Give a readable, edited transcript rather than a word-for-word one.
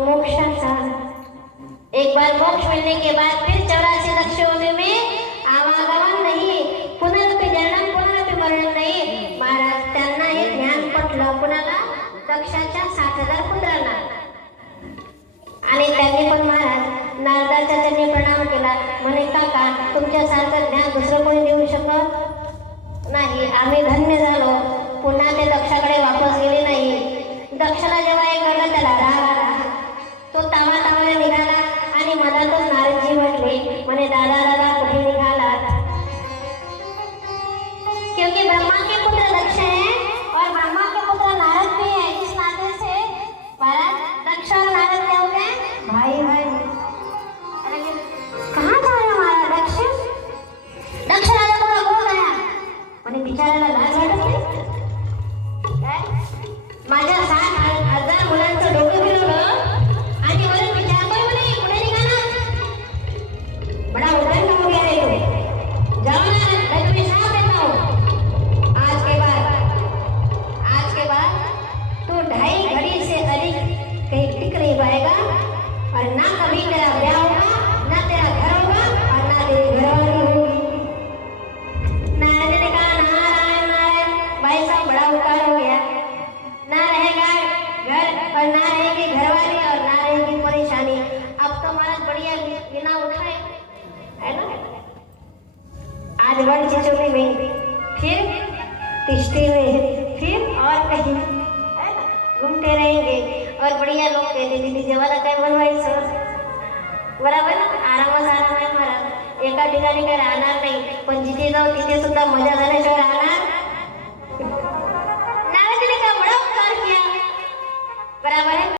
मोक्षाचा। एक बार मोक्ष मिलने के बाद फिर 84 लक्ष योनि में आवागमन नहीं, पुनरपि जन्म पुनरपि मरण नाही। महाराज त्यांना हे ज्ञान पटलं कुणाला? दक्षाच्या 60,000 पुत्रांना। आणि त्यांनी पण महाराज नारदाच्या चरणी प्रणाम केला। म्हणे काका तुमच्यासारखं ज्ञान दुसरं कोणी देऊ शकत नाही, आम्ही धन्य झालो। पुन्हा ते दक्षाकडे वापस गेले नाही। दक्षाला जेव्हा हे कळलं त्याला राग आला, तो तावातावाने निघाला आणि मधातच नारदजी म्हटले म्हणे दादा दादा कुठे निघालात? क्योंकि ब्रह्मा के पुत्र दक्ष हैं और ब्रह्मा के पुत्र नारद भी हैं। इस नाते से महाराज दक्ष और नारद क्या हो गए? भाई भाई। कहाँ जा रहे हो महाराज? दक्ष राजा थोड़ा बोल गया म्हणे बिचाराला लाज वाटत नाही? माझ्या 60,000 मुलांचं डोकं फिरवलं आणि वरून विचारतोय म्हणे कुठे निघाला? बडा उद्धट हो गया रे तू। जाओ ना, मैं तुम्हें श्राप देता हूँ। आज के बाद तू 2.5 घड़ी से अधिक कहीं टिक नहीं पाएगा और ना कभी तेरा ब्याह होगा, ना तेरा घर होगा और ना तेरी घरवाली होगी। नारद ने कहा नारायण नारायण, भाई साहब बड़ा उपकार हो गया। ना रहेगा घर और ना रहेगी घरवाली और ना रहेगी परेशानी। अब तो महाराज बढ़िया बिना उठाए है ना। आज वन चिचोली में, फिर तिश्ती में, फिर और कहीं है ना घूमते रहेंगे। और बढ़िया लोग कहते दीदी जेवायला काय बनवायचं? बरोबर आरामात आराम आहे महाराज। एका ठिकाणी काही राहणार नाही, पण जिथे जाऊ तिथे सुद्धा मजा झाल्याशिवाय राहणार। नारदने का बड़ा उपकार किया, बराबर